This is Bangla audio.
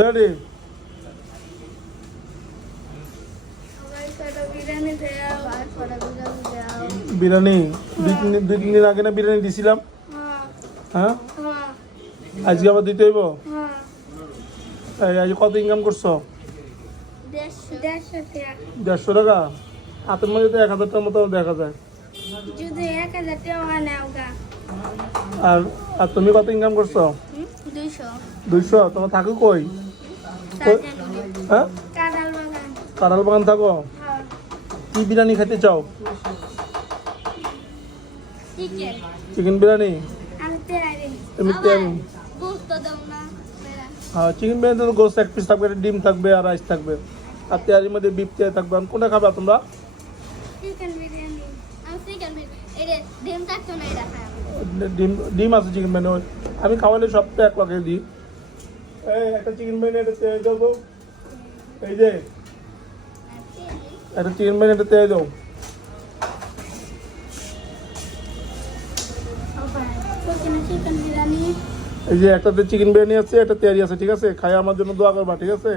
রেডি? বিরিয়ানি দুই তিন দিন আগে না বিরিয়ানি দিছিলাম। হ্যাঁ, আজকে আবার দিতে হইব। আজ কত ইনকাম করছো? 150 টাকা। হাতের মধ্যে তো 1000 টাকার মতো দেখা যায়। আর আর তুমি কত ইনকাম করছো? 200। তোমার থাকো কই? হ্যাঁ, কাঁঠাল বাগান থাকো। কি বিরিয়ানি খেতে চাও? চিকেন বিরিয়ানি। তুমি হ্যাঁ, চিকেন বিরিয়ানি তো গোস্ত 1 পিস থাকবে, ডিম থাকবে আর রাইস থাকবে। আর তেয়ারির মধ্যে বিফ তেয়ারি থাকবে। কোনটা খাবা তোমরা? ডিম আছে চিকেন বিরিয়ানি। আমি খাওয়ালে সবটা এক লাখে দিই। এই একটা চিকেন বিরিয়ানি এটা তেয়ারি দেবো। এই যে একটা চিকেন বিরিয়ানি এটা তেয়ারি দাও। এই যে একটাতে চিকেন বিরিয়ানি আছে, একটা তেয়ারি আছে, ঠিক আছে? খাই আমার জন্য দোয়া করবা, ঠিক আছে?